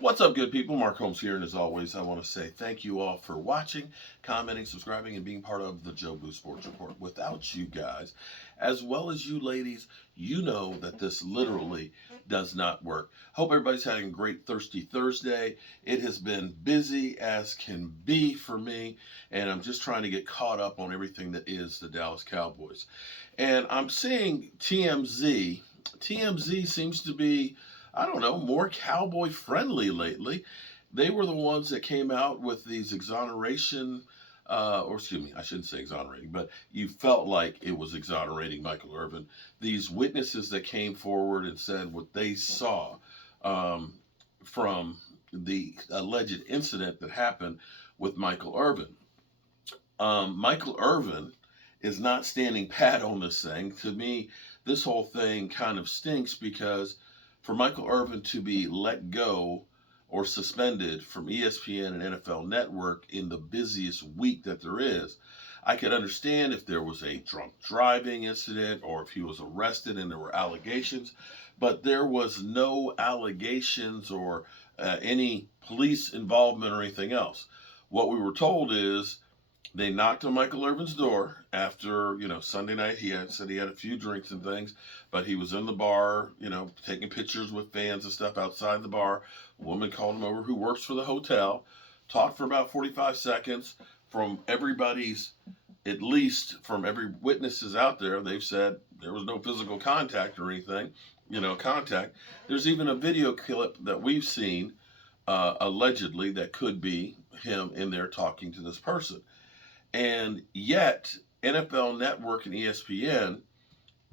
What's up, good people? Mark Holmes here, and as always, I want to say thank you all for watching, commenting, subscribing, and being part of the Joe Boo Sports Report. Without you guys, as well as you ladies, you know that this literally does not work. Hope everybody's having a great Thirsty Thursday. It has been busy as can be for me, and I'm just trying to get caught up on everything that is the Dallas Cowboys. And I'm seeing TMZ. TMZ seems to be, I don't know, more cowboy friendly lately. They were the ones that came out with these exoneration, or excuse me, I shouldn't say exonerating, but you felt like it was exonerating Michael Irvin. These witnesses that came forward and said what they saw um, from the alleged incident that happened with Michael Irvin. Michael Irvin is not standing pat on this thing. To me, this whole thing kind of stinks because for Michael Irvin to be let go or suspended from ESPN and NFL Network in the busiest week that there is, I could understand if there was a drunk driving incident or if he was arrested and there were allegations, but there was no allegations or any police involvement or anything else. What we were told is they knocked on Michael Irvin's door after, Sunday night. He had said he had a few drinks and things, but he was in the bar, taking pictures with fans and stuff outside the bar. A woman called him over who works for the hotel, talked for about 45 seconds. From everybody's, at least from every witnesses out there, they've said there was no physical contact or anything, contact. There's even a video clip that we've seen, allegedly, that could be him in there talking to this person. And yet, NFL Network and ESPN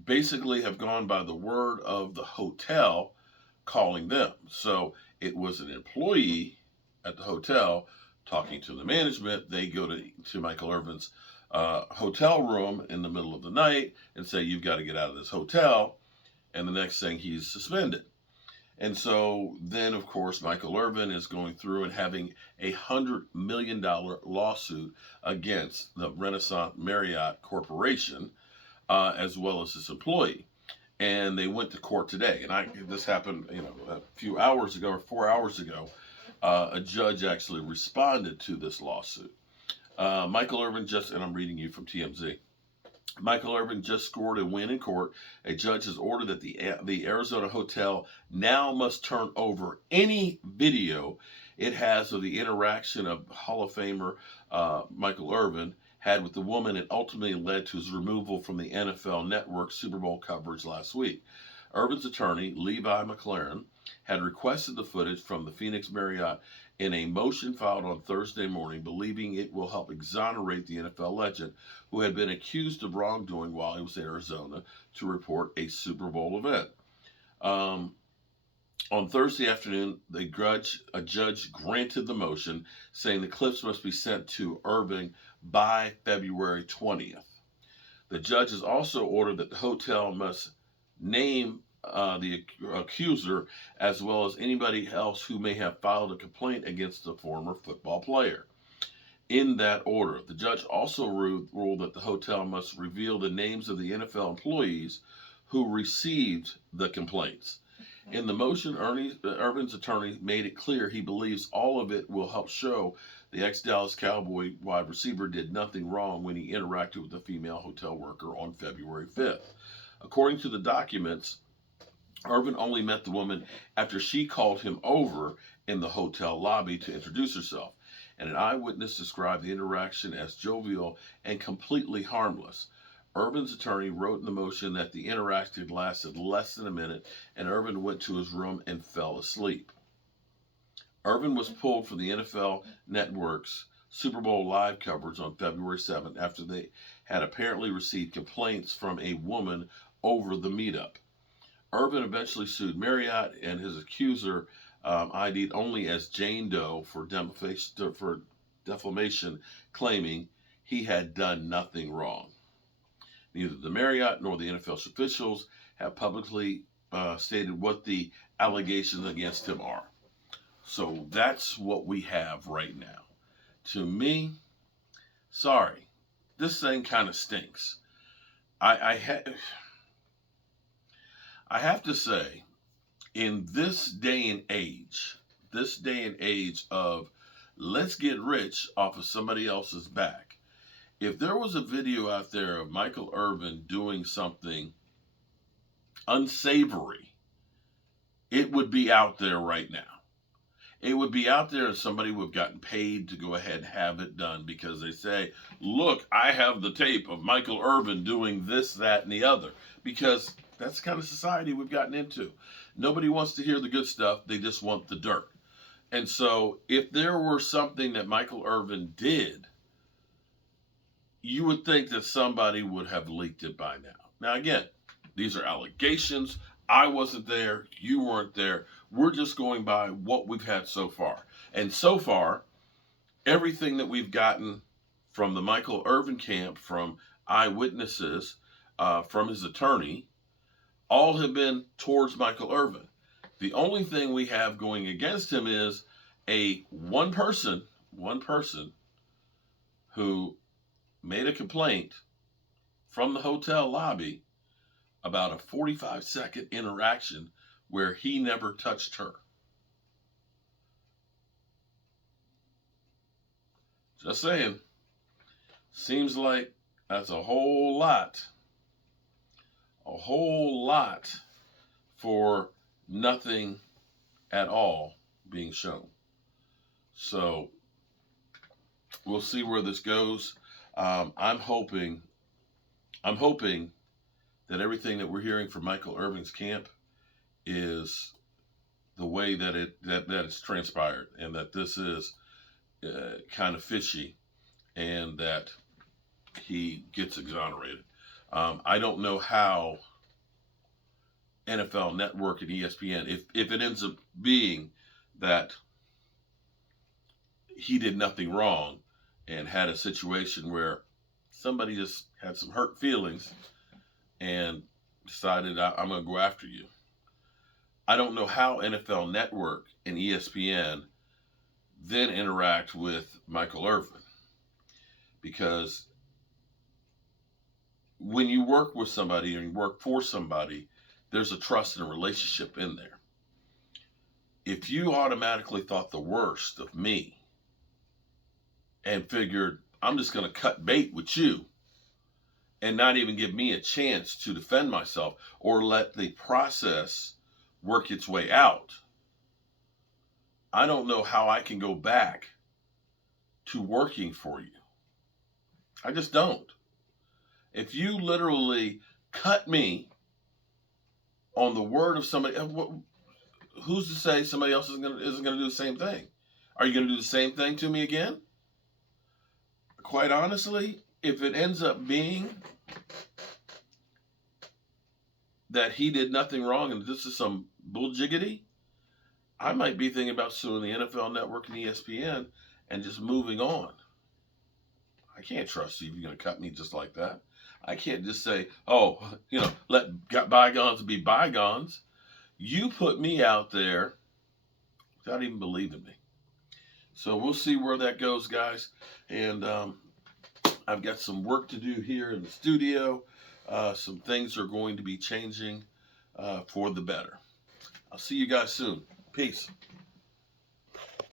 basically have gone by the word of the hotel calling them. So it was an employee at the hotel talking to the management. They go to Michael Irvin's hotel room in the middle of the night and say, "You've got to get out of this hotel." And the next thing, he's suspended. And so then, of course, Michael Irvin is going through and having $100 million lawsuit against the Renaissance Marriott Corporation, as well as his employee. And they went to court today. And this happened, a few hours ago or 4 hours ago. A judge actually responded to this lawsuit. Michael Irvin and I'm reading you from TMZ. Michael Irvin just scored a win in court. A judge has ordered that the Arizona hotel now must turn over any video it has of the interaction of Hall of Famer Michael Irvin had with the woman and ultimately led to his removal from the NFL Network Super Bowl coverage last week. Irvin's attorney, Levi McLaren, had requested the footage from the Phoenix Marriott in a motion filed on Thursday morning, believing it will help exonerate the NFL legend who had been accused of wrongdoing while he was in Arizona to report a Super Bowl event. Um, on Thursday afternoon, a judge granted the motion, saying the clips must be sent to Irving by February 20th. The judge has also ordered that the hotel must name the accuser as well as anybody else who may have filed a complaint against the former football player. In that order, the judge also ruled that the hotel must reveal the names of the NFL employees who received the complaints. In the motion, Irvin's attorney made it clear he believes all of it will help show the ex-Dallas Cowboy wide receiver did nothing wrong when he interacted with the female hotel worker on February 5th. According to the documents, Irvin only met the woman after she called him over in the hotel lobby to introduce herself, and an eyewitness described the interaction as jovial and completely harmless. Irvin's attorney wrote in the motion that the interaction lasted less than a minute, and Irvin went to his room and fell asleep. Irvin was pulled from the NFL Network's Super Bowl live coverage on February 7th after they had apparently received complaints from a woman over the meetup. Irvin eventually sued Marriott and his accuser, ID'd only as Jane Doe for defamation, claiming he had done nothing wrong. Neither the Marriott nor the NFL officials have publicly stated what the allegations against him are. So that's what we have right now. To me, sorry, this thing kind of stinks. I have to say, in this day and age, this day and age of let's get rich off of somebody else's back. If there was a video out there of Michael Irvin doing something unsavory, it would be out there right now. It would be out there and somebody would have gotten paid to go ahead and have it done because they say, look, I have the tape of Michael Irvin doing this, that, and the other. Because that's the kind of society we've gotten into. Nobody wants to hear the good stuff. They just want the dirt. And so if there were something that Michael Irvin did, you would think that somebody would have leaked it by now. Now, again, these are allegations. I wasn't there. You weren't there. We're just going by what we've had so far. And so far, everything that we've gotten from the Michael Irvin camp, from eyewitnesses, from his attorney, all have been towards Michael Irvin. The only thing we have going against him is one person who made a complaint from the hotel lobby about a 45-second interaction where he never touched her. Just saying. Seems like that's a whole lot for nothing at all being shown. So we'll see where this goes. I'm hoping that everything that we're hearing from Michael Irvin's camp is the way that it's transpired, and that this is kind of fishy, and that he gets exonerated. I don't know how NFL Network and ESPN, if it ends up being that he did nothing wrong and had a situation where somebody just had some hurt feelings and decided, I'm going to go after you. I don't know how NFL Network and ESPN then interact with Michael Irvin, because when you work with somebody and you work for somebody, there's a trust and a relationship in there. If you automatically thought the worst of me and figured, I'm just going to cut bait with you and not even give me a chance to defend myself or let the process work its way out, I don't know how I can go back to working for you. I just don't. If you literally cut me on the word of somebody, who's to say somebody else isn't going to do the same thing? Are you going to do the same thing to me again? Quite honestly, if it ends up being that he did nothing wrong and this is some bulljiggity, I might be thinking about suing the NFL Network and ESPN and just moving on. I can't trust you if you're going to cut me just like that. I can't just say, let bygones be bygones. You put me out there without even believing me. So we'll see where that goes, guys. And I've got some work to do here in the studio. Some things are going to be changing for the better. I'll see you guys soon. Peace.